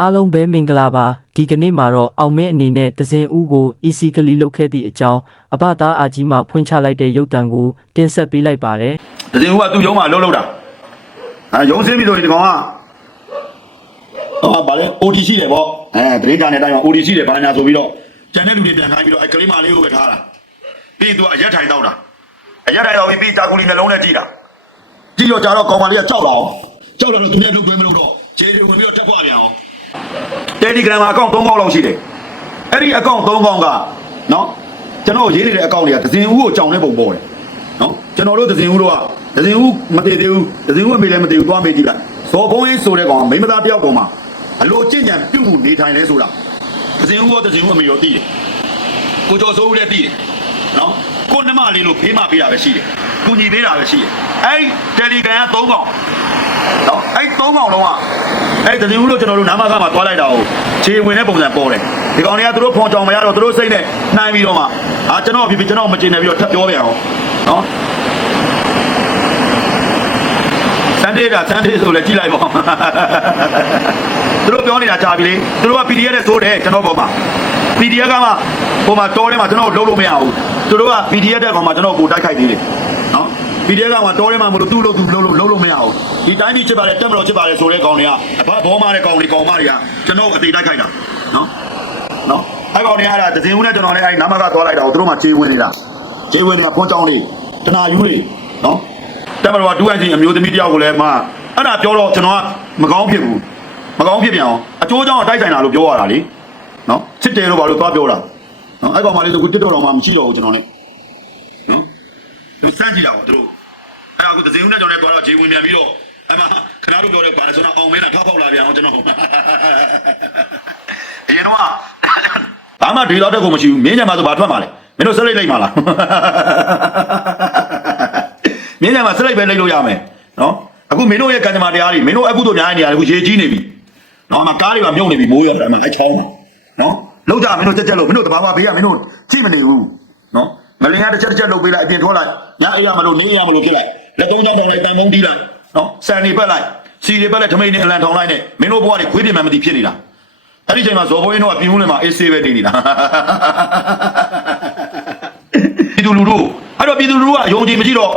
အားလုံးပဲမင်္ဂလာပါဒီကနေ့မှာတော့အောင်မဲအနေနဲ့တစင်ဦးကို EC ကလေးလုတ်ခဲ့သည့်အကြောင်းအဘသားအာကြီးမှဖွင့်ချလိုက်တဲ့ရုပ်တံကိုတင်ဆက်ပေးလိုက်ပါတယ်တစင်ဦးကသူ့ရုံးမှာလှုပ်လှုပ်တာအဲရုံးစင်းပြီးဆိုရင်ဒီကောင်ကဟာဗာလဲ OD ရှိတယ်ဗောအဲတရင်တာနဲ့တိုင်းမှာ OD ရှိတယ်ဘာညာဆိုပြီးတော့ကျန်တဲ့လူတွေပြန်ခိုင်းပြီးတော့အဲကလေးမလေးကိုပဲထားတာပြီးရင်သူကအရက်ထိုင်တော့တာအရက်ထိုင်တော့ပြီးပြီးတာကူလီနှလုံးနဲ့ကြည့်တာကြည့်တော့ကြတော့ကောင်မလေးကကြောက်လာအောင်ကြောက်လာတော့သူနဲ့လှုပ်သွင်းမလို့တော့ခြေတွေဝင်ပြီးတော့တက်ခွာပြန်အောင် Telegram မှာအကောင့်3ကောက်လောက်ရှိတယ်အဲ့ဒီအကောင့်3ကောက်ကနော်ကျွန်တော်ရေးနေတဲ့အကောင့်တွေကဒဇင်ဦးကိုကြောင်တဲ့ပုံပေါ်တယ်နော်ကျွန်တော်တို့ဒဇင်ဦးတို့ကဒဇင်ဦးမတည်သေးဘူးဒဇင်ဦးအမေလည်းမတည်ဘူးသွားမေးကြည့်လိုက်ဇော်ဘုံရေးဆိုတဲ့ကောင်ကမိန်းမသားတယောက်ကောင်မှာအလိုကျင့်ကြံပြုမှုနေထိုင်လဲဆိုတာဒဇင်ဦးရောဒဇင်ဦးအမေရောသိတယ်ကိုကျော်စိုးဦးလည်းသိတယ်နော်ကိုနှမလေးလို့ဖေးမပေးတာပဲရှိတယ်ကူညီပေးတာပဲရှိတယ်အဲ့ဒီ Telegram က3ကောင်နော်အဲ့သုံးကောင်လုံးက အဲ့တတိဦးလို့ကျွန်တော်တို့နာမကမှာသွားလိုက်တာကိုခြေဝင်တဲ့ပုံစံပေါ်တယ်ဒီကောင်တွေကသူတို့ဖွန်ကြောင်မရတော့သူတို့စိတ်နဲ့နှိုင်းပြီးတော့မှအာကျွန်တော်ဖြစ်ဖြစ်ကျွန်တော်မကျင်နေပြီးတော့ထပ်ပြောပြန်အောင်နော်စန်ဒေးတာစန်ဒေးဆိုလဲကြည့်လိုက်ပါသူတို့ပြောနေတာကြာပြီလေသူတို့က PDF နဲ့သိုးတယ်ကျွန်တော်ပေါ်မှာ PDF ကမှဟိုမှာတောထဲမှာကျွန်တော်လှုပ်လို့မရဘူးသူတို့က PDF တဲ့ကောင်မှာကျွန်တော်ကိုတိုက်ခိုက်သေးတယ် နော် PDF ကမှတောထဲမှာမလို့သူ့လို့သူလှုပ်လို့လှုပ်လို့မရဘူးဒီတိုင်းပြည်ချစ်ပါတယ်တက်မတော်ချစ်ပါတယ်ဆိုတဲ့ကောင်တွေကအဘဘောမတဲ့ကောင်တွေကောင်မတွေကကျွန်တော်အသေးတိုက်ခိုက်တာနော်နော်အဲ့ကောင်တွေအဲ့ဒါဒဇင်ဦးနဲ့ကျွန်တော်လည်းအဲ့နာမကသွားလိုက်တာကိုသူတို့မှခြေဝင်နေတာခြေဝင်နေတာဖွန်းချောင်းလေးတနာယူလေးနော်တက်မတော်ကဒူးအန်ချင်းအမျိုးသမီးတယောက်ကိုလည်းမှအဲ့ဒါပြောတော့ကျွန်တော်ကမကောင်းဖြစ်ဘူးမကောင်းဖြစ်ပြန်အောင်အကျိုးကြောင့်တိုက်ဆိုင်တာလို့ပြောရတာလေနော်ချစ်တယ်လို့ဘာလို့သွားပြောတာနော်အဲ့ကောင်မလေးကတစ်တော်တော်မှမရှိတော့ဘူးကျွန်တော်နဲ့နော် သူစမ်းကြည့်တာပေါ့သူတို့အဲ့အခုသစင်းဦးနဲ့ကျွန်တော်လည်းသွားတော့ဂျေဝင်ပြန်ပြီးတော့အမခဏတို့ပြောတဲ့ဘာလဲဆိုတော့အောင်မင်းကထောက်ပေါက်လာပြန်အောင်ကျွန်တော်အရင်တော့ဘာမှဒေတော့တက်ကိုမရှိဘူးမင်းညမှာဆိုဘာထွက်မှာလဲမင်းတို့ဆက်လိုက်လိုက်မှာလားမင်းညမှာဆက်လိုက်ပဲလိုက်လို့ရမယ်နော်အခုမင်းတို့ရဲ့ကံကြမ္မာတရားတွေမင်းတို့အခုတို့များနေရတယ်အခုရေကြီးနေပြီနော်အမကားတွေပါမြုပ်နေပြီမိုးရတာအမအချောင်းမှာနော်လောက်ကြမင်းတို့ကြက်ကြက်လို့မင်းတို့တဘာဝဘေးကမင်းတို့ကြည့်မနေဘူးနော် မလင်ကတစ်ချက်တစ်ချက်လုပ်ပေးလိုက်အပြင်ထွက်လိုက်ညအေးရမလို့နေရမလို့ဖြစ်လိုက်လက်ကုန်းချောင်းတောင်လိုက်တန်မုံတီးလိုက်နော်ဆန်နေပက်လိုက်စီတွေပက်လိုက်ထမိန်နဲ့အလံထောင်လိုက်နဲ့မင်းတို့ဘဝတွေခွေးပြင်မှမသိဖြစ်နေတာအဲ့ဒီချိန်မှာဇော်ဘိုးရင်းတို့ကပြင်းဦးလင်မှာအေးဆေးပဲနေနေတာပြည်သူလူထုအဲ့တော့ပြည်သူလူထုကယုံကြည်မရှိတော့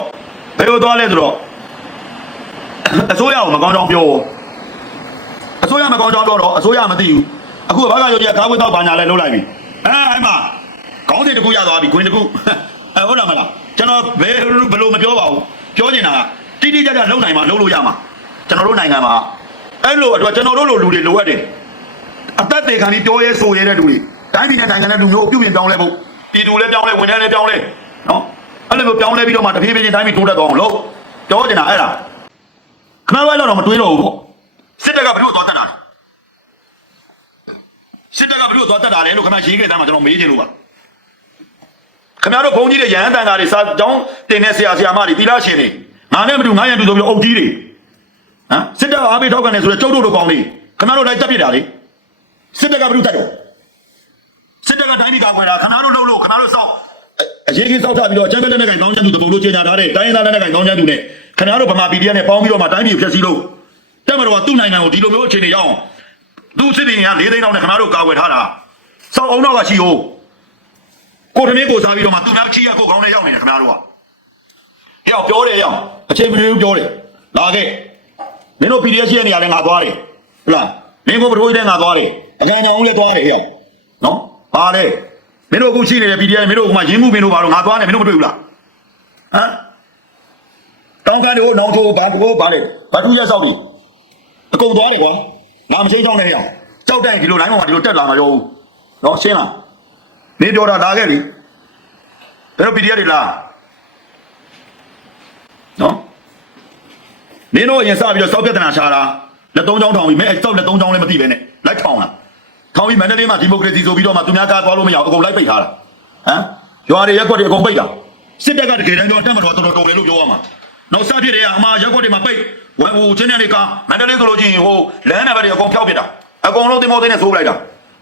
ဘယ်လိုသွားလဲဆိုတော့အစိုးရကိုမကောင်းကြောင်းပြောအစိုးရမကောင်းကြောင်းပြောတော့အစိုးရမသိဘူးအခုဘာကရုပ်ကြီးကကားဝတ်တော့ဘာညာလဲလုံးလိုက်ပြီအဲအဲ့မှာခေါင်း စဉ်တစ်ခုရသွားပြီခွင်းတစ်ခုအဲဟုတ်လားမလားကျွန်တော်ဘယ်ဘယ်လိုမပြောပါဘူးပြောနေတာကတိတိကျကျလုံနိုင်မှာလုံလို့ရမှာကျွန်တော်တို့နိုင်ငံမှာအဲ့လိုအတွက်ကျွန်တော်တို့လိုလူတွေလိုအပ်တယ်အသက်သေးခံပြီးပြောရဲဆိုရဲတဲ့လူတွေတိုင်းပြည်နဲ့နိုင်ငံတဲ့လူမျိုးကိုပြုပြင်ပြောင်းလဲဖို့ပြည်သူလည်းပြောင်းလဲဝန်ထမ်းလည်းပြောင်းလဲနော်အဲ့လိုမျိုးပြောင်းလဲပြီးတော့မှတဖြည်းဖြည်းချင်းတိုင်းပြည်တိုးတက်သွားအောင်လို့ပြောနေတာအဲ့ဒါခဏလိုက်တော့မတွေးတော့ဘူးပေါ့စစ်တပ်ကဘယ်လိုသွားတတ်တာလဲစစ်တပ်ကဘယ်လိုသွားတတ်တာလဲလို့ခင်ဗျရေးခဲ့သားမှာကျွန်တော်မေးချင်လို့ပါ ခင်ဗျားတို့ဘုန်းကြီးတွေရဟန်းတန်ဃာတွေစာကြောင်းတင်တဲ့ဆရာဆရာမတွေသီလရှင်တွေငါနဲ့မတူငါရန်တူဆိုပြီးအုပ်ကြီးတွေဟမ်စစ်တပ်ကအားပေးထောက်ခံနေဆိုတော့ကျုပ်တို့လိုကောင်းလေးခင်ဗျားတို့လိုက်တက်ပြစ်တာလေစစ်တပ်ကဘယ်လိုတက်တော့စစ်တပ်ကတိုင်းပြည်ကာကွယ်တာခင်ဗျားတို့လှုပ်လို့ခင်ဗျားတို့စောက်အရေးကြီးစောက်ထပြီးတော့အချမ်းကတဲ့နဲ့ကန်ကောင်းချမ်းသူတပုံလို့ကြေညာထားတဲ့တိုင်းရင်းသားနဲ့ကန်ကောင်းချမ်းသူနဲ့ခင်ဗျားတို့ဗမာပြည်နဲ့ပေါင်းပြီးတော့မှတိုင်းပြည်ကိုဖျက်ဆီးလို့တက်မတော်ကသူ့နိုင်ငံကိုဒီလိုမျိုးအခြေအနေရောက်အောင်သူ့စစ်တီတွေက၄သိန်းလောက်နဲ့ခင်ဗျားတို့ကာကွယ်ထားတာစောက်အောင်တော့ကရှိဟုတ် ကိုတမင်းကိုစားပြီးတော့မှသူများချီရကိုကောင်းနဲ့ရောက်နေတယ်ခင်ဗျားတို့ကဟဲ့အောင်ပြောတယ်ရောက်အချိန်မရွေးဘူးပြောတယ်လာခဲ့မင်းတို့ PDF ရှိတဲ့နေရာလဲငါသွားတယ်ဟုတ်လားမင်းကိုပထိုးကြီးတဲ့ငါသွားတယ်အကြံကြောင်လည်းသွားတယ်ဟဲ့နော်ပါလေမင်းတို့အခုရှိနေတဲ့ PDF မင်းတို့ကမှရင်းမှုမင်းတို့ဘာလို့ငါသွားတယ်မင်းတို့မတွေ့ဘူးလားဟမ်တောင်းကန်တို့နောင်ချိုးဘာကိုဘာလဲဘာတူရက်ဆောက်ပြီအကုန်သွားတယ်ကွာငါမချင်းချောင်းနဲ့ဟဲ့အောင်ကြောက်တိုင်ဒီလိုလိုင်းပေါ်မှာဒီလိုတက်လာမှာရောဘူးနော်ရှင်းလား မင်းပြောတာလာခဲ့ပြီဘယ်တော့ PDF တွေလားနော်မင်းတို့အရင်စပြီးတော့စောက်ပြဿနာရှာတာလက်သုံးချောင်းထောင်ပြီးမင်းအဲစောက်လက်သုံးချောင်းလည်းမသိပဲနဲ့လိုက်ထောင်လာထောင်ပြီးမန္တလေးမှာဒီမိုကရေစီဆိုပြီးတော့မှသူများကားသွားလို့မရဘူးအကုန်လိုက်ပိတ်ထားတာဟမ်ရွာတွေရက်ကွက်တွေအကုန်ပိတ်တာစစ်တပ်ကတကယ်တမ်းတော့တက်မတော်တော်တော်တော်တယ်လို့ပြောရမှာနောက်စပြစ်တွေကအမှားရက်ကွက်တွေမှာပိတ်ဝဟိုချင်းတဲ့တွေကမန္တလေးဆိုလို့ချင်းဟိုလမ်းနံပါတ်တွေအကုန်ဖျောက်ပစ်တာအကုန်လုံးတင်မောသိနဲ့ဆိုးပလိုက်တာ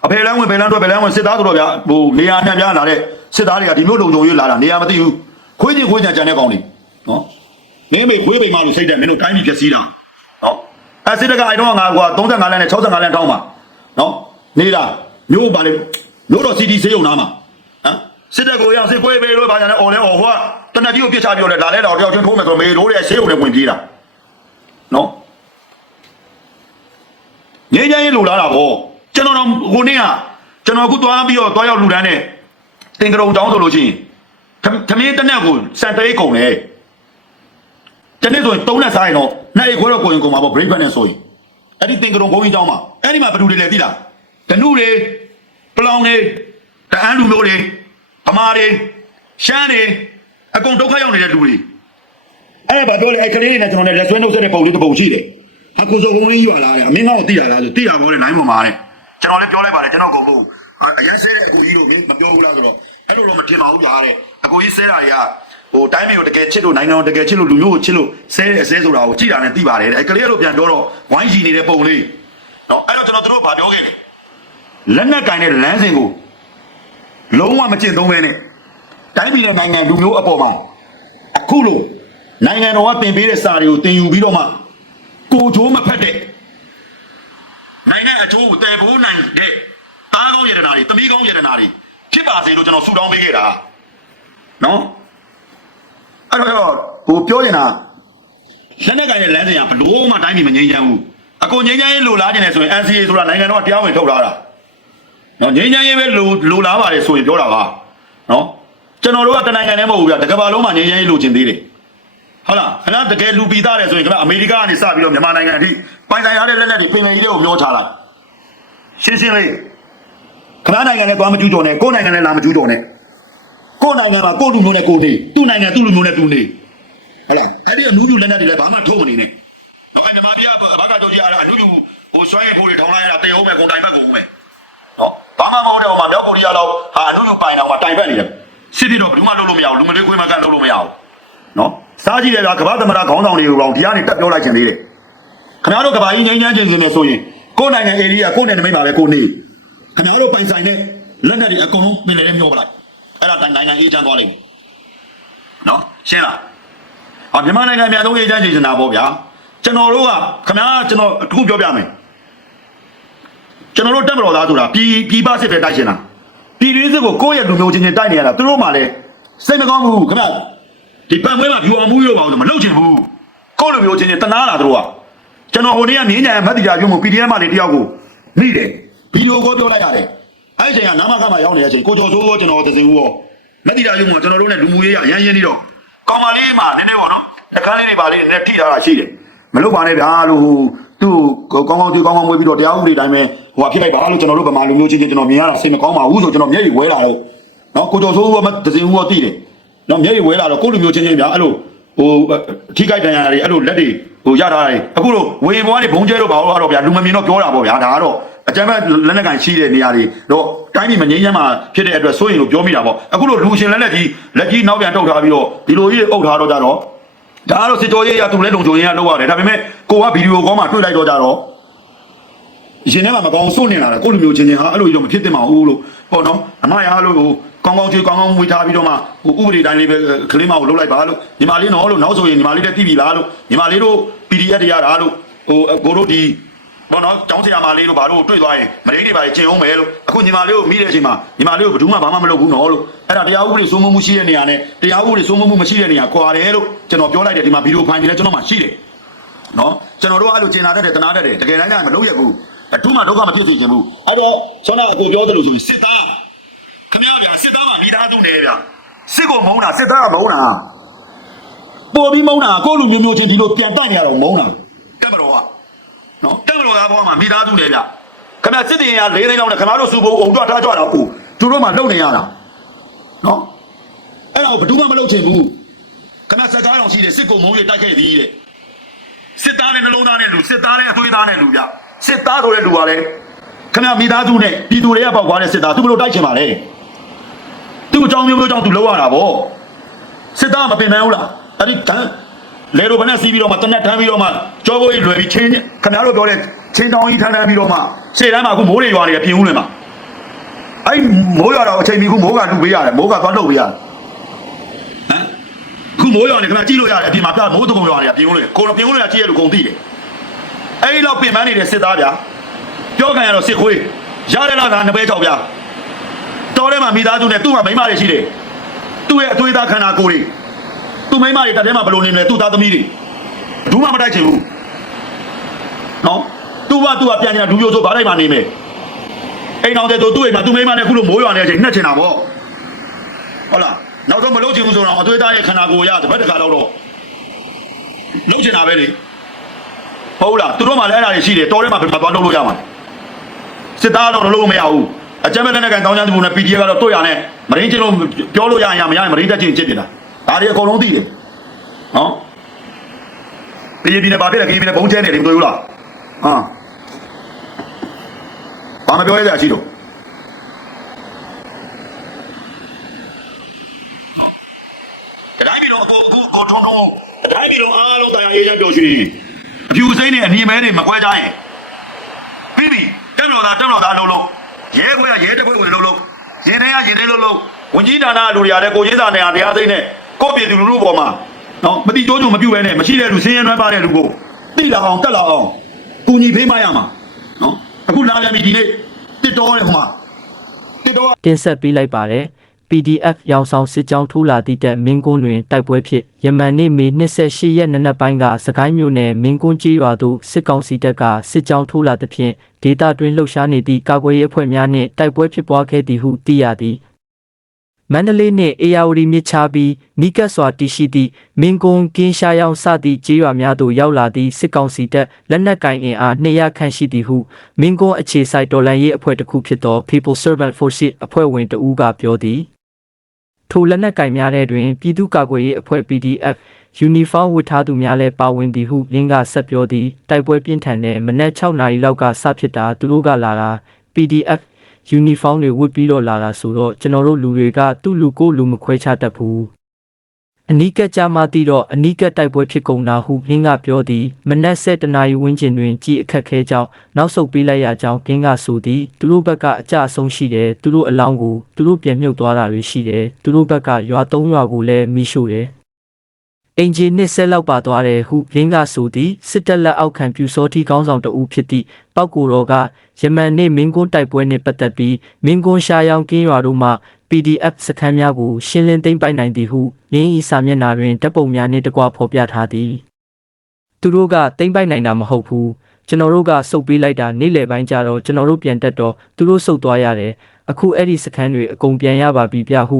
အဖေလမ်းဝင်ဘယ်လမ်းထွက်ဘယ်လမ်းဝင်စစ်သားတို့တော့ဗျာဟိုနေရာနှံ့ပြားလာတဲ့စစ်သားတွေကဒီမျိုးလုံခြုံရေးလာတာနေရာမသိဘူးခွေးချင်းခွေးချန်ကြံတဲ့ကောင်တွေနော်မင်းမေခွေးပိန်မလို့စိတ်တယ်မင်းတို့တိုင်းပြည်ဖြစ်စည်းတာနော်အဲစစ်တကအိုင်တော့ငါကွာ35လမ်းနဲ့65လမ်းထောင်းပါနော်နေတာမျိုးပါလေမျိုးတော့စီတီဆေးရုံနာမှာဟမ်စစ်တပ်ကိုရောက်စစ်ပွဲပေးလို့ဘာညာလဲအော်လဲအော်ဟိုကတနက်ကြီးကိုပြစ်ချပြောလဲဒါလဲတော့တယောက်ချင်းထိုးမယ်ဆိုမေတို့ရဲ့ဆေးရုံနဲ့ဝင်ပြေးတာနော်ငင်းကြရင်လူလာတာဗော ကျွန်တော်တော့ဟိုနေ့ကကျွန်တော်အခုသွားပြီးတော့သွားရောက်လူတန်းနဲ့တင်ကြုံတောင်းဆိုလို့ရှိရင်သမင်းတစ်နက်ကိုစံတေးကုန်တယ်တနေ့ဆိုရင်၃နဲ့စားရင်တော့နှစ်အိတ်ခွဲတော့ကိုရင်ကုန်မှာပေါ့ break fast နဲ့ဆိုရင်အဲ့ဒီတင်ကြုံဘုံကြီးတောင်းမှာအဲ့ဒီမှာဘယ်သူတွေလဲသိလားဒနုတွေပလောင်တွေတအန်းလူမျိုးတွေဗမာတွေရှမ်းတွေအကုန်ဒုက္ခရောက်နေတဲ့လူတွေအဲ့ဒါဘာပြောလဲအဲ့ကလေးတွေနဲ့ကျွန်တော်နဲ့လက်ဆွဲနှုတ်ဆက်တဲ့ပုံလေးတစ်ပုံရှိတယ်ဟာကိုစုံဘုံလေးယူလာတယ်အမင်းကောက်သိရလားဆိုသိရပါဘောလေနိုင်ပေါ်မှာတဲ့ ကျွန်တော်လည်းပြောလိုက်ပါတယ်ကျွန်တော်ကုန်ဖို့အရန်ဆဲတဲ့အကူကြီးတို့မပြောဘူးလားဆိုတော့အဲ့လိုတော့မထင်ပါဘူးကြာတဲ့အကူကြီးဆဲတာတွေကဟိုတိုင်းပြည်ကိုတကယ်ချစ်လို့နိုင်ငံတော်တကယ်ချစ်လို့လူမျိုးကိုချစ်လို့ဆဲတဲ့အဆဲဆိုတာကိုကြည်တာနဲ့သိပါတယ်တဲ့အဲ့ကလေးတို့ပြန်ပြောတော့ဝိုင်းရှိနေတဲ့ပုံလေးနော်အဲ့တော့ကျွန်တော်တို့ဘာပြောခဲ့လဲလက်နက်ကင်တဲ့လမ်းစဉ်ကိုလုံးဝမကျင့်သုံးပဲနဲ့တိုင်းပြည်နဲ့နိုင်ငံလူမျိုးအပေါ်မှာအခုလို့နိုင်ငံတော်ကတင်ပေးတဲ့စာတွေကိုတင်ယူပြီးတော့မှကိုချိုးမဖက်တဲ့ နိုင်ငံအချိုးကိုတည်ဖို့နိုင်တဲ့တားကောင်းယတနာတွေတမီးကောင်းယတနာတွေဖြစ်ပါစေလို့ကျွန်တော်ဆုတောင်းပေးခဲ့တာနော်အဲ့တော့ဟိုပြောရင်တာလက်နက်ကင်တဲ့လမ်းစဉ်ကဘလို့မှတိုင်းပြည်မငြိမ်းချမ်းဘူးအကုန်ငြိမ်းချမ်းရေးလိုလားနေတယ်ဆိုရင် NCA ဆိုတာနိုင်ငံတော်ကတရားဝင်ထုတ်ထားတာနော်ငင်းချမ်းရေးပဲလိုလိုလားပါတယ်ဆိုရင်ပြောတာပါနော်ကျွန်တော်တို့ကတနိုင်ငံတည်းမဟုတ်ဘူးဗျတကဘာလုံးမှာငင်းချမ်းရေးလိုချင်သေးတယ်ဟုတ်လားခဏတကယ်လူပီသားတယ်ဆိုရင်ခဏအမေရိကကနေစပြီးတော့မြန်မာနိုင်ငံအထိ ပိုင်ဆိုင်ရတဲ့လက်လက်တွေပင်လယ်ကြီးတွေကိုမျောချလိုက်ရှင်းရှင်းလေးခဏနိုင်ငံနဲ့သွားမကျူးကျော်နဲ့ကိုယ်နိုင်ငံနဲ့လာမကျူးကျော်နဲ့ကိုယ်နိုင်ငံမှာကိုယ်လူမျိုးနဲ့ကိုယ်နေသူ့နိုင်ငံသူ့လူမျိုးနဲ့သူနေဟုတ်လားအဲ့ဒီအနူးပြလက်လက်တွေလည်းဘာမှထုတ်မနေနဲ့ဟုတ်ကဲ့မြန်မာပြည်ကအဘကတော့ကြီးရတာအနူးပြဟိုဆွဲရဖို့တွေထောင်းလိုက်ရတာတေအောင်ပဲကိုတိုင်ဘက်ကိုပဲနော်ဘာမှမဟုတ်တဲ့ဟိုမှာမြောက်ကိုရီးယားလောက်ဟာအနုရုပ်ပိုင်တော့မှတိုင်ပတ်နေတယ်စစ်ပြီးတော့ဘယ်သူမှလုပ်လို့မရဘူးလူမလေးခွေးမကလုပ်လို့မရဘူးနော်စားကြည့်တယ်ဗျာကမ္ဘာသမ္မတခေါင်းဆောင်တွေကိုတော့ဒီကနေတက်ပြောလိုက်ခြင်းသေးတယ် ခင်ဗျားတို့ကဘာကြီးငိမ့်ချမ်းခြင်းနေဆိုရင်ကိုယ်နိုင်ငံဧရိယာကိုယ်နယ်နိမိတ်ပါပဲကိုနေခင်ဗျားတို့ပိုင်ဆိုင်တဲ့လက်နက်တွေအကုန်လုံးပင်လယ်ထဲမျောပလိုက်အဲ့ဒါတိုင်နိုင်ငံအေးချမ်းသွားလိမ့်မယ်နော်ရှင်းလားဟောမြန်မာနိုင်ငံအများဆုံးအေးချမ်းခြင်းနေတာပေါ့ဗျာကျွန်တော်တို့ကခင်ဗျားကျွန်တော်အခုပြောပြမယ်ကျွန်တော်တို့တက်မတော်သားဆိုတာပြည်ပြည်ပစစ်တဲ့တိုက်ရှင်တာပြည်ရင်းစစ်ကိုကိုယ့်ရဲ့လူမျိုးချင်းချင်းတိုက်နေရတာသူတို့မှလည်းစိတ်မကောင်းဘူးခင်ဗျဒီပန်ပွဲမှာဖြူအောင်မှုရောပါအောင်မလုပ်ချင်ဘူးကိုယ့်လူမျိုးချင်းချင်းတနာလာသူတို့က ကျွန်တော်ဟိုနေ့ကမြင်းညာမတ်တီတာပြုံးမှု PDF မှနေတယောက်ကိုမိတယ်ဗီဒီယိုကိုပြောလိုက်ရတယ်အဲ့ဒီချိန်ကနာမကမှရောက်နေတဲ့အချိန်ကိုကျော်စိုးရောကျွန်တော်သစင်ဦးရောမတ်တီတာပြုံးမှာကျွန်တော်တို့နဲ့လူမှုရေးရရမ်းရင်းနေတော့ကောင်မလေးမှာနည်းနည်းပေါ့နော်တခန်းလေးတွေပါလေးနည်းနည်းထိထားတာရှိတယ်မလုပ်ပါနဲ့ဗျာလို့ဟိုသူ့ကောင်းကောင်းကြွေးကောင်းကောင်းမွေးပြီးတော့တရားဥပဒေတိုင်းပဲဟိုဟာဖြစ်လိုက်ပါလို့ကျွန်တော်တို့ဗမာလူမျိုးချင်းချင်းကျွန်တော်မြင်ရတာစိတ်မကောင်းပါဘူးဆိုကျွန်တော်မျက်ရည်ဝဲလာတော့နော်ကိုကျော်စိုးကမဒဇင်ဦးကသိတယ်နော်မျက်ရည်ဝဲလာတော့ကိုလူမျိုးချင်းချင်းဗျာအဲ့လိုဟိုထိခိုက်တန်ရာတွေအဲ့လိုလက်တွေ ဟိုရထားတယ်အခုလို့ဝေဘွားတွေဘုံကျဲတော့ဘာလို့တော့ဗျာလူမမြင်တော့ပြောတာပေါ့ဗျာဒါကတော့အကြမ်းဖက်လက်နက်ကန်ရှိတဲ့နေရာတွေတော့တိုင်းပြည်မငြိမ်းချမ်းမှာဖြစ်တဲ့အတွက်စိုးရင်လို့ပြောမိတာပေါ့အခုလို့လူရှင်လက်လက်ကြီးလက်ကြီးနောက်ပြန်ထုတ်ထားပြီးတော့ဒီလိုကြီးအုပ်ထားတော့ကြတော့ဒါကတော့စစ်ကြောရေးရသူလည်းလုံခြုံရေးရလောက်ရတယ်ဒါပေမဲ့ကိုကဗီဒီယိုကောမှာတွေ့လိုက်တော့ကြတော့ရင်ထဲမှာမကောင်းစိုးနေလာတယ်ကိုလူမျိုးချင်းချင်းဟာအဲ့လိုကြီးတော့မဖြစ်သင့်ပါဘူးလို့ပေါ့နော်အမရလို့ဟို ကောင်းကောင်းချွေးကောင်းကောင်းမွေးထားပြီးတော့မှဟိုဥပဒေတိုင်းလေးပဲကလေးမကိုလှုပ်လိုက်ပါလို့ညီမလေးနော်လို့နောက်ဆိုရင်ညီမလေးတက်တည်ပြီလားလို့ညီမလေးတို့ PDF တွေရတာလို့ဟိုကိုတို့ဒီဘောနော်ကျောင်းဆရာမလေးတို့ဘာလို့တွေ့သွားရင်မရင်းတွေပါကျင်အောင်မယ်လို့အခုညီမလေးကိုမိတဲ့အချိန်မှာညီမလေးကိုဘယ်သူမှဘာမှမလုပ်ဘူးနော်လို့အဲ့ဒါတရားဥပဒေစိုးမိုးမှုရှိတဲ့နေရာနဲ့တရားဥပဒေစိုးမိုးမှုမရှိတဲ့နေရာကွာတယ်လို့ကျွန်တော်ပြောလိုက်တယ်ဒီမှာဗီဒီယိုဖိုင်တွေလည်းကျွန်တော်မှရှိတယ်နော်ကျွန်တော်တို့အဲ့လိုကျင်လာတတ်တယ်တနာတတ်တယ်တကယ်တမ်းကျမလုပ်ရဘူးအထူးမှဒုက္ခမဖြစ်စေချင်ဘူးအဲ့တော့ဆောနာကိုပြောတယ်လို့ဆိုရင်စစ်သား ခမရဗျာစစ်သားကပြီးသားဆုံးတယ်ဗျာစစ်ကိုမုန်းတာစစ်သားကမုန်းတာပေါ်ပြီးမုန်းတာကိုယ့်လူမျိုးမျိုးချင်းဒီလိုပြန်တိုက်နေရတော့မုန်းတာတက်မတော်ကနော်တက်မတော်သားဘွားမှာမိသားစုနေဗျခင်ဗျစစ်တင်ရ၄သိန်းလောက်နဲ့ခင်ဗျားတို့စူပုံအုံတွထားကြတာကိုသူတို့မှလုံနေရတာနော်အဲ့တော့ဘယ်သူမှမလုပ်ချင်ဘူးခင်ဗျစကားတော်ရှိတယ်စစ်ကုံမုံလေးတိုက်ခဲ့သည်တဲ့စစ်သားနဲ့နှလုံးသားနဲ့လူစစ်သားနဲ့အသွေးသားနဲ့လူဗျစစ်သားဆိုတဲ့လူကလည်းခင်ဗျမိသားစုနဲ့ပြည်သူတွေကပေါက်သွားတဲ့စစ်သားသူဘယ်လိုတိုက်ချင်ပါလဲသူ့ အကြောင်းမျိုးမျိုးကြောင့်သူလောက်ရတာဗောစစ်သားမပင်ပန်းဘူးလားအဲ့ဒီတန်းလေတို့ဘနဲ့စီးပြီးတော့မှတနက်ထမ်းပြီးတော့မှကြောဘိုးကြီးလွယ်ပြီးချင်းခင်ဗျားတို့ပြောတဲ့ချင်းတောင်းကြီးထမ်းထမ်းပြီးတော့မှရှေ့တန်းမှာအခုမိုးတွေရွာနေတယ်ပြင်ဦးလွင်မှာအဲ့မိုးရွာတော့အချိန်မီခုမိုးကလူပေးရတယ်မိုးကသွားလှုပ်ပေးရတယ်ဟမ်ခုမိုးရွာနေခင်ဗျာကြည့်လို့ရတယ်အပြင်မှာပြမိုးတုံရွာနေတာပြင်ဦးလွင်ကိုယ်ပြင်ဦးလွင်ကကြည့်ရလို့ကုန်သိတယ်အဲ့ဒီတော့ပြင်ပန်းနေတဲ့စစ်သားဗျာပြောပြောခံရတော့စစ်ခွေးရတဲ့လားကနှစ်ပဲကြောက်ပြ တော်ထဲမှာမိသားစုနဲ့သူ့မှာမိန်းမတွေရှိတယ်သူ့ရဲ့အသွေးသားခန္ဓာကိုယ်တွေသူ့မိန်းမတွေတက်ထဲမှာဘယ်လိုနေလဲသူ့သားသမီးတွေဘူးမှမတိုက်ချင်ဘူးနော်သူ့ဘသူ့ကပြန်နေတာဒူပြိုဆိုဘာတိုင်းမှာနေမယ်အိမ်အောင်တဲ့သူ့အိမ်မှာသူ့မိန်းမနဲ့ခုလိုမိုးရွာနေတဲ့အချိန်နှက်ချင်တာပေါ့ဟုတ်လားနောက်တော့မလုပ်ချင်ဘူးဆိုတော့အသွေးသားရဲ့ခန္ဓာကိုယ်ရတစ်ပတ်တစ်ခါတော့တော့လုပ်ချင်တာပဲလေဟုတ်လားသူတို့မှလည်းအဲ့ဒါတွေရှိတယ်တော်ထဲမှာပြန်သွားလုပ်လို့ရမှာစစ်သားတော့လုပ်လို့မရဘူး အကြမ်းမဲ့လက်နက်ကန်တောင်းချမ်းသူနဲ့ PDF ကတော့တွေ့ရနဲ့မရင်းချင်းလို့ပြောလို့ရရင်ရမရရင်မရင်းတက်ချင်းချစ်နေတာဒါတွေအကုန်လုံးသိတယ်နော်ပြည်ပြည်နဲ့ဗာပြည့်တယ်ပြည်ပြည်နဲ့ဘုံကျဲနေတယ်မတွေ့ဘူးလားဟာဘာမပြောရကြရှိတော့တတိုင်းပြည်တော့အပေါ်ကိုကိုထုံထုံတတိုင်းပြည်တော့အားလုံးတရားအေးချမ်းပြောရှိအဖြူစိမ့်နဲ့အနီမဲတွေမကွဲကြရင်ပြီးပြီတက်မတော်သားတက်မတော်သားအလုံးလုံး ရဲခွဲကရဲတစ်ခွဲကိုလုံးလုံးရင်ထဲကရင်ထဲလုံးလုံးဝင်ကြီးဌာနလူတွေကလည်းကိုချင်းစာနေရာတရားသိနဲ့ကိုပြည်သူလူထုပေါ်မှာနော်မတိကျိုးကျုံမပြုတ်ပဲနဲ့မရှိတဲ့လူစင်းရဲနှွမ်းပါတဲ့လူကိုတိလာအောင်တက်လာအောင်ကူညီဖေးမရမှာနော်အခုလာပြန်ပြီဒီနေ့တစ်တော်တဲ့ဟိုမှာတစ်တော်တင်ဆက်ပေးလိုက်ပါတယ် PDF ရောင်ဆောင်စစ်ကြောင်းထိုးလာသည့်တက်မင်းကွန်းတွင်တိုက်ပွဲဖြစ်ယမန်နေ့မေ28ရက်နနက်ပိုင်းကစကိုင်းမြို့နယ်မင်းကွန်းကြီးရွာသို့စစ်ကောင်စီတပ်ကစစ်ကြောင်းထိုးလာသဖြင့်ဒေသတွင်းလှုပ်ရှားနေသည့်ကာကွယ်ရေးအဖွဲ့များနှင့်တိုက်ပွဲဖြစ်ပွားခဲ့သည်ဟုသိရသည်မန္တလေးနှင့်အေယာဝတီမြစ်ချပြီးမိကတ်စွာတည်ရှိသည့်မင်းကွန်းကင်းရှားရောင်စသည့်ကြေးရွာများသို့ရောက်လာသည့်စစ်ကောင်စီတပ်လက်နက်ကင်အင်အား200ခန့်ရှိသည်ဟုမင်းကွန်းအခြေစိုက်တော်လှန်ရေးအဖွဲ့တစ်ခုဖြစ်သော People Servant Forces အဖွဲ့ဝင်တဦးကပြောသည် ထိုလက်နက်ကင်များတဲ့တွင် ပြည်သူ့ကာကွယ်ရေးအဖွဲ့ PDF ယူနီဖောင်းဝတ်ထားသူများလည်းပါဝင်သည်ဟုလင်းကဆက်ပြောသည်တိုက်ပွဲပြင်းထန်တဲ့မနက်6နာရီလောက်ကစဖြစ်တာသူတို့ကလာတာ PDF ယူနီဖောင်းတွေဝတ်ပြီးတော့လာတာဆိုတော့ကျွန်တော်တို့လူတွေကသူ့လူကိုလူမခွဲခြားတတ်ဘူး အနီးကပ်ကြမှသိတော့အနီးကပ်တိုက်ပွဲဖြစ်ကုန်တာဟုလင်းကပြောသည်မနက်7နာရီဝန်းကျင်တွင်ကြည်အခက်ခဲကြောင်းနောက်ဆုတ်ပေးလိုက်ရကြောင်းကင်းကဆိုသည်သူတို့ဘက်ကအကြအဆုံးရှိတယ်သူတို့အလောင်းကိုသူတို့ပြန်မြုပ်သွားတာတွေရှိတယ်သူတို့ဘက်ကရွာသုံးရွာကိုလည်းမိရှို့တယ်အင်ဂျင်နှစ်ဆက်လောက်ပါသွားတယ်ဟုလင်းကဆိုသည်စစ်တပ်လက်အောက်ခံပြူစောတိကောင်းဆောင်တဦးဖြစ်သည့်ပောက်ကိုတော်ကယမန်နေ့မင်းကွန်းတိုက်ပွဲနှင့်ပတ်သက်ပြီးမင်းကွန်းရှာရောင်ကင်းရွာတို့မှ PDF စခန်းများကိုရှင်းလင်းသိမ်းပိုက်နိုင်သည်ဟုရင်းဤစာမျက်နှာတွင်တပ်ပုံများနှင့်တကွဖော်ပြထားသည်သူတို့ကသိမ်းပိုက်နိုင်တာမဟုတ်ဘူးကျွန်တော်တို့ကစုပ်ပေးလိုက်တာနေ့လယ်ပိုင်းကျတော့ကျွန်တော်တို့ပြန်တက်တော့သူတို့စုပ်သွားရတယ်အခုအဲ့ဒီစခန်းတွေအကုန်ပြန်ရပါပြီပြဟု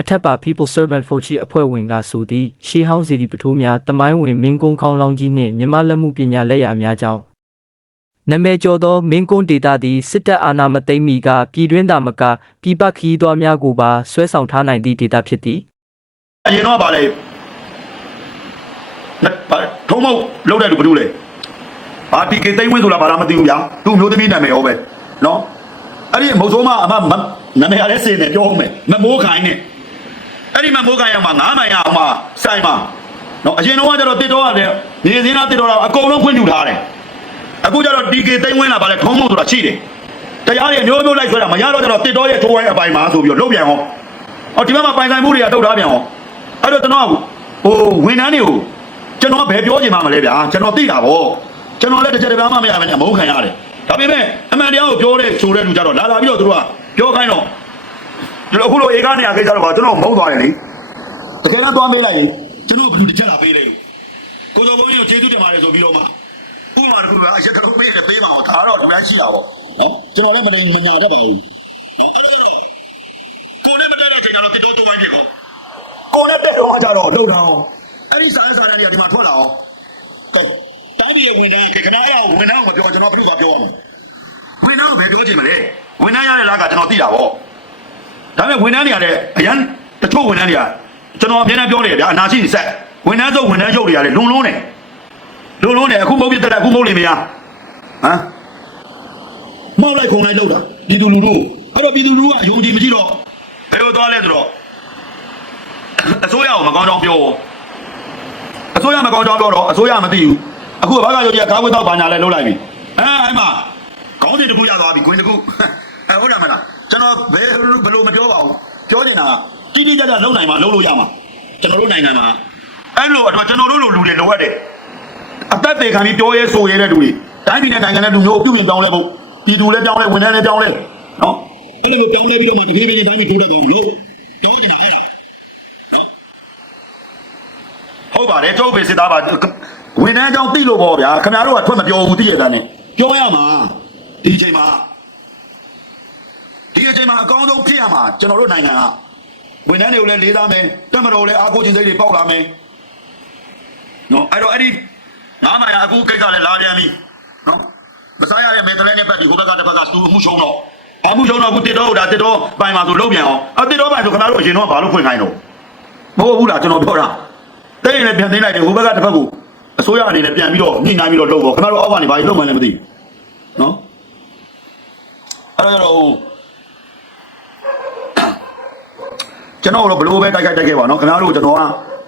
အထက်ပါ People Servant Force အဖွဲ့ဝင်ကဆိုသည်ရှေးဟောင်းစီဒီပထိုးများတမိုင်းဝင်မင်းကုန်းခေါင်းလောင်းကြီးနှင့်မြမလက်မှုပညာလက်ရာများကြောင့် နာမည်ကျော်သောမင်းကွန်းဒေတာသည်စစ်တပ်အာဏာမသိမ်းမီကပြည်တွင်းသာမကပြည်ပခီးသွားများကိုပါဆွဲဆောင်ထားနိုင်သည့်ဒေတာဖြစ်သည်အရင်တော့ဗာလေဗာထုံးမုတ်လောက်တဲ့လူဘယ်သူလဲအာတီကေသိမ့်ဝင်းဆိုတာဘာသာမသိဘူးဗျာသူ့မျိုးသမီးနာမည်ရောပဲနော်အဲ့ဒီမုတ်ဆိုးမအမနာမည်ရတဲ့စင်နဲ့ပြောအောင်မယ်မမိုးခိုင်းနဲ့အဲ့ဒီမမိုးခိုင်းအောင်မှာ9မိုင်ရအောင်မှာစိုင်မှာနော်အရင်တော့ကကျတော့တစ်တော့ရတယ်နေစင်းသားတစ်တော့အကုန်လုံးခွင့်ပြုထားတယ် အခုကျတော့တီကေသိမ့်ဝင်းလာဗာလေထုံးမုတ်ဆိုတာရှိတယ်တရားရဲ့မျိုးမျိုးလိုက်ဆွဲတာမရတော့ကျတော့တစ်တော့ရဲ့ထိုးဝိုင်းအပိုင်မှာဆိုပြီးတော့လုတ်ပြန်အောင်အော်ဒီဘက်မှာပိုင်ဆိုင်မှုတွေကတုတ်ထားပြန်အောင်အဲ့တော့ကျွန်တော်ဟိုဝန်ထမ်းတွေကိုကျွန်တော်ဘယ်ပြောချင်မှမလဲဗျာကျွန်တော်သိတာဗောကျွန်တော်လည်းတစ်ချက်တစ်ပြားမှမရမနဲ့မဟုတ်ခံရတယ်ဒါပေမဲ့အမှန်တရားကိုပြောတဲ့ဆိုတဲ့လူကြတော့လာလာပြီးတော့သူတို့ကပြောခိုင်းတော့ကျွန်တော်အခုလိုဧကနေရာကိစ္စတော့ဗောကျွန်တော်မဟုတ်သွားတယ်လေတကယ်တော့သွားမေးလိုက်ရင်ကျွန်တော်ဘယ်လိုတစ်ချက်လာပေးလိုက်လို့ကိုတော်ဘုန်းကြီးကိုကျေးဇူးတင်ပါတယ်ဆိုပြီးတော့မှ ဥပမာတစ်ခုကအရက်ကတော့ပေးတယ်ပေးမှာဟောဒါတော့ဒီတိုင်းရှိတာဗောနော်ကျွန်တော်လည်းမနေမညာတတ်ပါဘူးနော်အဲ့ဒါတော့ကိုလည်းမတတ်တဲ့ချိန်ကတော့တိတော့တော့ဝိုင်းဖြစ်ကောကိုနဲ့တက်တော့ကြတော့လှုပ်တာအောင်အဲ့ဒီစားရစားတဲ့နေရာဒီမှာထွက်လာအောင်ကဲတောင်းပြီးဝင်တိုင်းခဏတော့ဝင်တော့မပြောကျွန်တော်ဘယ်လိုကပြောရမလဲဝင်တော့ဘယ်ပြောချင်မလဲဝင်တိုင်းရတဲ့လားကကျွန်တော်သိတာဗောဒါပေမဲ့ဝင်တိုင်းနေရတဲ့အရန်တချို့ဝင်တိုင်းတွေကကျွန်တော်အများနဲ့ပြောနေတယ်ဗျာအနာရှိနေဆက်ဝင်တိုင်းဆိုဝင်တိုင်းရုပ်တွေရတယ်လွန်လုံးတယ် လွန်လုံးတယ်အခုမဟုတ်ပြတက်တယ်အခုမဟုတ်လိမ့်မရဟမ်မောက်လိုက်ခုံလိုက်လောက်တာပြည်သူလူထုအဲ့တော့ပြည်သူလူထုကယုံကြည်မရှိတော့ဘယ်လိုသွားလဲဆိုတော့အစိုးရကိုမကောင်းကြောင်းပြောအစိုးရမကောင်းကြောင်းပြောတော့အစိုးရမသိဘူးအခုဘာကရုပ်ကြီးကားဝတ်တော့ဘာညာလဲလုံးလိုက်ပြီအဲအဲ့မှာခေါင်းစဉ်တစ်ခုရသွားပြီခွင်းတစ်ခုအဲဟုတ်တယ်မလားကျွန်တော်ဘယ်ဘယ်လိုမပြောပါဘူးပြောနေတာတိတိကျကျလုံနိုင်မှာလုံလို့ရမှာကျွန်တော်တို့နိုင်ငံမှာအဲ့လိုအတွက်ကျွန်တော်တို့လိုလူတွေလိုအပ်တယ် အသက်သေးခံပြီးပြောရဲဆိုရဲတဲ့လူတွေတိုင်းပြည်နဲ့နိုင်ငံနဲ့လူမျိုးပြုပြင်ပြောင်းလဲဖို့ပြည်သူလည်းပြောင်းလဲဝန်ထမ်းလည်းပြောင်းလဲနော်အဲ့လိုမျိုးပြောင်းလဲပြီးတော့မှတဖြည်းဖြည်းချင်းတိုင်းပြည်ထိုးတတ်အောင်လို့ပြောချင်တာအဲ့ဒါနော်ဟုတ်ပါတယ်ကျုပ်ပဲစစ်သားပါဝန်ထမ်းကြောင့်သိလို့ပေါ့ဗျာခင်ဗျားတို့ကထွက်မပြောဘူးသိရတဲ့နဲ့ပြောရမှာဒီအချိန်မှာဒီအချိန်မှာအကောင်းဆုံးဖြစ်ရမှာကျွန်တော်တို့နိုင်ငံကဝန်ထမ်းတွေကိုလည်းလေးစားမယ်တက်မတော်လည်းအားကိုးခြင်းစိတ်တွေပေါက်လာမယ်နော်အဲ့တော့အဲ့ဒီ ငါးမိုင်ကအခုကိစ္စလည်းလာပြန်ပြီနော်မစားရတဲ့မေတ္တာနဲ့ပတ်ပြီးဟိုဘက်ကတစ်ဘက်ကစတူမှုရှုံးတော့အမှုရှုံးတော့အခုတစ်တော့ဒါတစ်တော့ပိုင်မှာဆိုလုံးပြန်အောင်အတစ်တော့ပိုင်ဆိုခင်ဗျားတို့အရင်တော့ဘာလို့ဖွင့်ခိုင်းတော့မဟုတ်ဘူးလားကျွန်တော်ပြောတာတဲ့ရင်လည်းပြန်သိမ်းလိုက်တယ်ဟိုဘက်ကတစ်ဘက်ကိုအစိုးရအနေနဲ့ပြန်ပြီးတော့ညှိနှိုင်းပြီးတော့လုပ်ပေါ့ခင်ဗျားတို့အောက်ကနေဘာလို့လုပ်မှန်းလည်းမသိဘူးနော်အဲ့တော့ကျွန်တော်တို့ဘလို့ပဲတိုက်ခိုက်တိုက်ခဲ့ပါနော်ခင်ဗျားတို့ကျွန်တော်က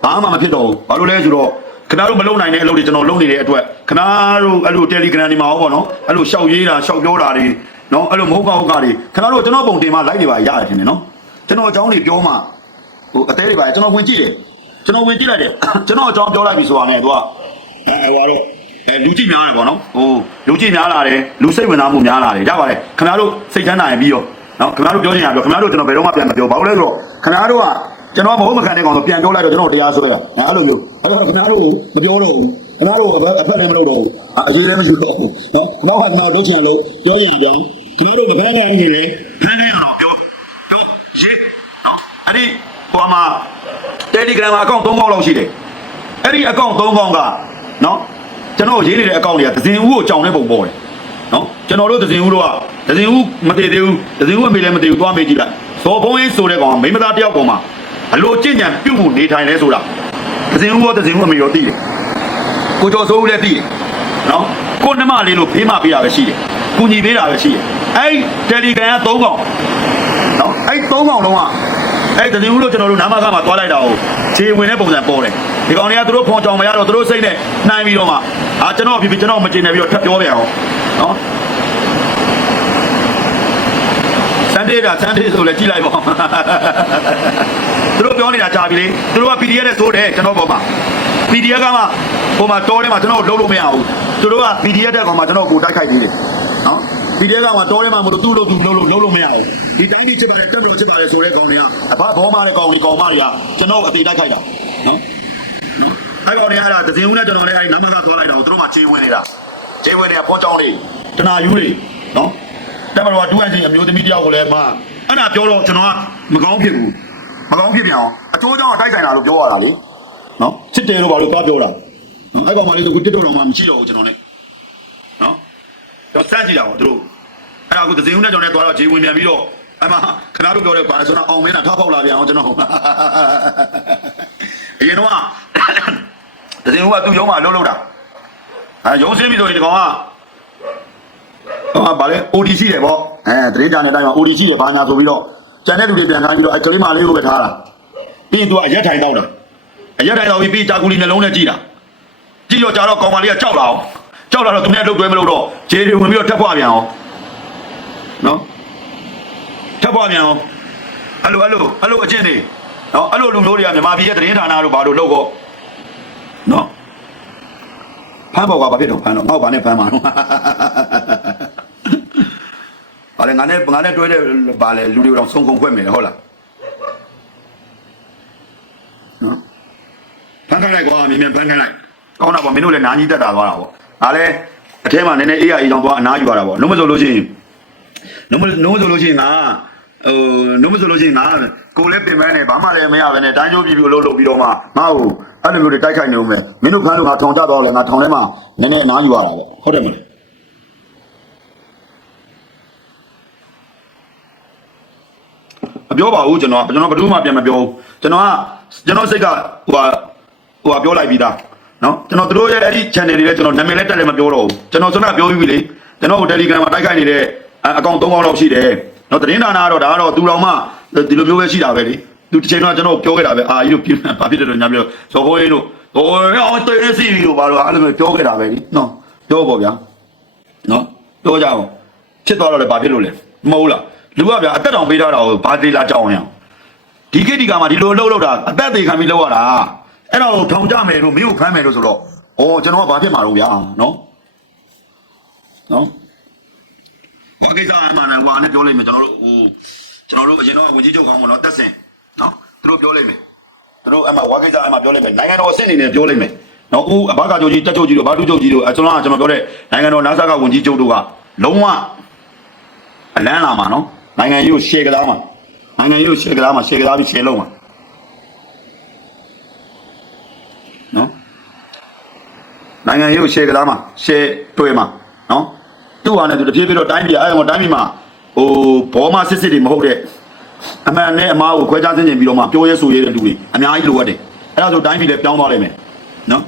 ဘာမှမဖြစ်တော့ဘူးဘာလို့လဲဆိုတော့ ခင်ဗျားတို့မလုပ်နိုင်တဲ့အလုပ်တွေကျွန်တော်လုပ်နေတဲ့အတွက်ခင်ဗျားတို့အဲ့လို Telegram တွေမှာဟောပေါ့နော်အဲ့လိုရှောက်ရေးတာရှောက်ပြောတာတွေနော်အဲ့လိုမဟုတ်ကဟုတ်ကတွေခင်ဗျားတို့ကျွန်တော်ပုံတင်မှ like တွေပါရတယ်ထင်တယ်နော်ကျွန်တော်အကြောင်းတွေပြောမှဟိုအသေးတွေပါကျွန်တော်ဝင်ကြည့်တယ်ကျွန်တော်ဝင်ကြည့်လိုက်တယ်ကျွန်တော်အကြောင်းပြောလိုက်ပြီဆိုတာနဲ့သူကအဲဟိုကတော့အဲလူကြည့်များတယ်ပေါ့နော်ဟိုလူကြည့်များလာတယ်လူစိတ်ဝင်စားမှုများလာတယ်ရပါတယ်ခင်ဗျားတို့စိတ်ချမ်းသာရင်ပြီးရောနော်ခင်ဗျားတို့ပြောချင်ရပြောခင်ဗျားတို့ကျွန်တော်ဘယ်တော့မှပြန်မပြောဘာလို့လဲဆိုတော့ခင်ဗျားတို့က ကျွန်တော်မဟုတ်မခံတဲ့ကောင်ဆိုပြန်ပြောလိုက်တော့ကျွန်တော်တရားစွဲတာအဲ့လိုမျိုးအဲ့တော့ခင်ဗျားတို့မပြောတော့ဘူးခင်ဗျားတို့အဖက်လည်းမလုပ်တော့ဘူးအရေးလည်းမရှိတော့ဘူးနော်ခင်ဗျားကကျွန်တော်လုပ်ချင်လို့ပြောချင်ပြောခင်ဗျားတို့မဖမ်းနိုင်ရင်လေဖမ်းနိုင်အောင်ပြောပြောရေးနော်အဲ့ဒီဟိုမှာ Telegram အကောင့်၃ပေါက်လောက်ရှိတယ်အဲ့ဒီအကောင့်၃ပေါက်ကနော်ကျွန်တော်ရေးနေတဲ့အကောင့်တွေကသစင်ဦးကိုကြောင်တဲ့ပုံပေါ်တယ်နော်ကျွန်တော်တို့သစင်ဦးတို့ကသစင်ဦးမတည်သေးဘူးသစင်ဦးအမေလည်းမတည်ဘူးသွားမေးကြည့်လိုက်ဇော်ဘုံရေးဆိုတဲ့ကောင်ကမိန်းမသားတယောက်ပေါ်မှာ အလိုကျင့်ကြံပြုတ်မှုနေထိုင်လဲဆိုတာသစင်ဦးရောသစင်ဦးအမေရောသိတယ်ကိုကျော်စိုးဦးလည်းသိတယ်နော်ကိုနှမလေးလို့ဖေးမပေးတာပဲရှိတယ်ကူညီပေးတာပဲရှိတယ်အဲ့တယ်လီဂရမ်က၃ကောင်နော်အဲ့၃ကောင်လုံးကအဲ့တတိဦးလို့ကျွန်တော်တို့နာမကမှာတွားလိုက်တာကိုခြေဝင်တဲ့ပုံစံပေါ်တယ်ဒီကောင်တွေကသူတို့ခွန်ကြောင်မရတော့သူတို့စိတ်နဲ့နှိုင်းပြီးတော့မှအာကျွန်တော်ဖြစ်ဖြစ်ကျွန်တော်မကျင်နေပြီးတော့ထပ်ပြောပြန်အောင်နော်စန်ဒေးတာစန်ဒေးဆိုလဲကြည့်လိုက်ပါသူ တို့ပြောနေတာကြာပြီလေသူတို့က PDF နဲ့ဆိုတယ်ကျွန်တော်ပေါ်မှာ PDF ကမှဟိုမှာတောထဲမှာကျွန်တော်လုံးလို့မရဘူးသူတို့က PDF တဲ့ကောင်မှာကျွန်တော်ကိုတိုက်ခိုက်နေတယ်နော် PDF ကမှတောထဲမှာမလို့သူ့လို့သူလုံးလို့လုံးလို့မရဘူးဒီတိုင်းကြီးချစ်ပါတယ်တက်မလို့ချစ်ပါတယ်ဆိုတဲ့ကောင်တွေကအဘဘောမတဲ့ကောင်တွေကောင်မတွေကကျွန်တော်အသေးတိုက်ခိုက်တာနော်နော်အဲ့ကောင်တွေအဲ့ဒါဒဇင်ဦးနဲ့ကျွန်တော်လည်းအဲ့နာမကသွားလိုက်တာကိုသူတို့မှခြေဝင်နေတာခြေဝင်နေတာဖောင်းချောင်းလေးတနာယူလေးနော်တက်မလို့ကဒူးအချင်းအမျိုးသမီးတယောက်ကိုလည်းမအဲ့ဒါပြောတော့ကျွန်တော်ကမကောင်းဖြစ်ဘူးမကောင်းဖြစ်ပြန်အောင် အကျိုးကြောင့်တိုက်ဆိုင်တာလို့ပြောရတာလေနော်စစ်တယ်လို့ဘာလို့သွားပြောတာနော်အဲ့ကောင်မလေးတို့ကတစ်တော်တော်မှမရှိတော့ဘူးကျွန်တော်လည်းနော်တော့စမ်းကြည့်တာပေါ့သူတို့အဲ့ဒါကိုသစင်ဦးနဲ့ကျွန်တော်နဲ့သွားတော့ဂျေဝင်ပြန်ပြီးတော့အမခဏတို့ပြောတယ်ဘာလဲဆိုတော့အောင်မင်းကထောက်ပေါက်လာပြန်အောင်ကျွန်တော်အရင်တော့သစင်ဦးကသူ့ရုံးမှာလှုပ်လှုပ်တာအဲရုံးစင်းပြီးဆိုရင်ဒီကောင်ကဟောဗာလဲ ODC တယ်ပေါ့အဲတရေကြတဲ့အတိုင်းမှာ ODC တယ်ဘာညာဆိုပြီးတော့ကျန်တဲ့လူတွေပြန်ခိုင်းပြီးတော့အဲကလေးမလေးကိုပဲထားတာ ပြီးရင်သူကအရက်ထိုင်တော့တယ်အရက်ထိုင်တော့ပြီးပြီးဂျာကူလီနှလုံးနဲ့ကြည်တာကြည့်တော့ကြာတော့ကောင်မလေးကကြောက်လာအောင်ကြောက်လာတော့သူနဲ့လှုပ်သွဲမလို့တော့ဂျေတွေဝင်ပြီးတော့ထက်ဖွာပြန်အောင်နော်ထပ်ပွားမြန်အောင်အဲ့လိုအဲ့လိုအဲ့လိုအကျင့်တွေနော်အဲ့လိုလူမျိုးတွေကမြန်မာပြည်ရဲ့သတင်းဌာနတို့ဘာလို့လုပ်ကောနော်ဖမ်းပေါ်ကဘာဖြစ်တော့ဖမ်းတော့ငေါ့ဘာနဲ့ဖမ်းမှာတော့ဘာလဲငါနဲ့ငါနဲ့တွဲတဲ့ဘာလဲလူတွေတော့စုံကုန်ခွက်မယ်ဟုတ်လားနော်ဖမ်း ခိုင်းလိုက်ကွာမြင်မြန်ဖမ်းခိုင်းလိုက်ကောင်းတာပေါ့မင်းတို့လည်းနားကြီးတက်တာသွားတာပေါ့ငါလည်းအထဲမှာနည်းနည်းအေးရအေးကြောင်သွားအနားယူရတာပေါ့လုံးမစိုးလို့ရှိရင်နှုံးမနှုံးဆိုလို့ရှိရင်ငါဟိုနှုံးမဆိုလို့ရှိရင်ငါကိုလည်းပင်ပန်းနေဘာမှလည်းမရဘဲနဲ့တိုင်းကျိုးပြည်ပြည်လို့လုပ်ပြီးတော့မှငါ့ကိုအဲ့လိုမျိုးတွေတိုက်ခိုက်နေဦးမယ်မင်းတို့ခန်းလို့ငါထောင်ကြတော့လဲငါထောင်ထဲမှာနည်းနည်းအနားယူရတာပေါ့ဟုတ်တယ်မလားမပြောပါဘူးကျွန်တော်ကျွန်တော်ဘယ်သူမှပြန်မပြောဘူးကျွန်တော်ကကျွန်တော်စိတ်ကဟိုဟာ ဟိုဟာပြောလိုက်ပြီးသားနော်ကျွန်တော်တို့ရဲ့အဲ့ဒီ channel တွေလည်းကျွန်တော်နာမည်လည်းတက်လည်းမပြောတော့ဘူးကျွန်တော်စနပြောပြီးပြီလေကျွန်တော် Telegram မှာတိုက်ခိုက်နေတဲ့အကောင့်၃ကောင့်လောက်ရှိတယ်နော်သတင်းဌာနကတော့ဒါကတော့သူတော်မှဒီလိုမျိုးပဲရှိတာပဲလေသူတစ်ချိန်တော့ကျွန်တော်ပြောခဲ့တာပဲအာကြီးတို့ပြင်ဘာဖြစ်တယ်လို့ညာပြောဇော်ဟိုးရေးတို့ဟိုအော်တေးစီဗီတို့ဘာလို့အဲ့လိုမျိုးပြောခဲ့တာပဲလေနော်ပြောပေါ့ဗျာနော်ပြောကြအောင်ဖြစ်သွားတော့လည်းဘာဖြစ်လို့လဲမဟုတ်လားလူကဗျာအသက်တောင်ပေးထားတာကိုဘာသေးလားကြောက်အောင်ရအောင်ဒီကိတိကမှာဒီလိုလှုပ်လှုပ်တာအသက်သေးခံပြီးလှုပ်ရတာ အဲ့တော့ထောင်ကြမယ်လို့မင်းကိုဖမ်းမယ်လို့ဆိုတော့ဩကျွန်တော်ကဘာဖြစ်မှာတော့ဗျာနော်နော်ဟောကိစ္စအမှန်တန်ဟွာနဲ့ပြောလိုက်မယ်ကျွန်တော်တို့ဟိုကျွန်တော်တို့အရင်တော့ဝင်ကြီးချုပ်ခေါင်းကတော့တက်စင်နော်သူတို့ပြောလိုက်မယ်သူတို့အမှဝါကိစ္စအမှပြောလိုက်မယ်နိုင်ငံတော်အဆင့်အနေနဲ့ပြောလိုက်မယ်နော်ဦးအဘကချုပ်ကြီးတက်ချုပ်ကြီးတို့ဘာတူချုပ်ကြီးတို့အကျွန်တော်ကကျွန်တော်ပြောတဲ့နိုင်ငံတော်နာဆာကဝင်ကြီးချုပ်တို့ကလုံးဝအလန်းလာမှာနော်နိုင်ငံရေးကိုရှယ်ကစားမှာနိုင်ငံရေးကိုရှယ်ကစားမှာရှယ်ကစားပြီးရှယ်လုံးမှာ နိုင်ငံရေးကိုရှယ်ကစားမှာရှယ်တွေ့မှာနော်သူ့ဟာနဲ့သူတဖြည်းဖြည်းတော့တိုင်းပြည်အဲ့တော့တိုင်းပြည်မှာဟိုဘောမစစ်စစ်တွေမဟုတ်တဲ့အမှန်နဲ့အမားကိုခွဲခြားသိနေပြီးတော့မှပြောရဲဆိုရဲတဲ့လူတွေအများကြီးလိုအပ်တယ်အဲ့ဒါဆိုတိုင်းပြည်လည်းပြောင်းသွားလိမ့်မယ်နော်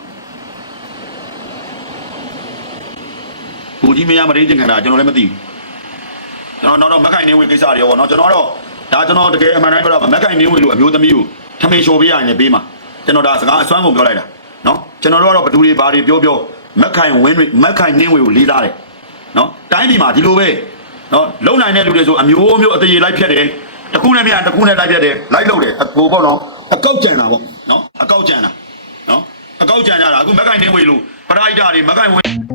ဘူကြီးမရမရင်းချင်ခန္ဓာကျွန်တော်လည်းမသိဘူးကျွန်တော်တော့မက်ခိုင်နေဝင်ကိစ္စတွေရောပေါ့နော်ကျွန်တော်တော့ဒါကျွန်တော်တကယ်အမှန်တိုင်းပြောတာမက်ခိုင်နေဝင်လို့အမျိုးသမီးကိုထမင်းလျှော်ပေးရရင်ပေးမှာကျွန်တော်ဒါစကားအစွမ်းကုန်ပြောလိုက်တာနော် ကျွန်တော်တို့ကတော့ဘသူတွေဘာတွေပြောပြောမက်ခိုင်ဝင်းတွေမက်ခိုင်နေဝင်ကိုလေးစားတယ်နော်တိုင်းပြည်မှာဒီလိုပဲနော်လုံနိုင်တဲ့လူတွေဆိုအမျိုးမျိုးအတရေလိုက်ဖြတ်တယ်တခုနဲ့မြတခုနဲ့လိုက်ဖြတ်တယ်လိုက်လို့တယ်အကိုပေါ့နော်အကောက်ကြံတာပေါ့နော်အကောက်ကြံတာနော်အကောက်ကြံကြတာအခုမက်ခိုင်နေဝင်လို့ပရိုက်တာတွေမက်ခိုင်ဝင်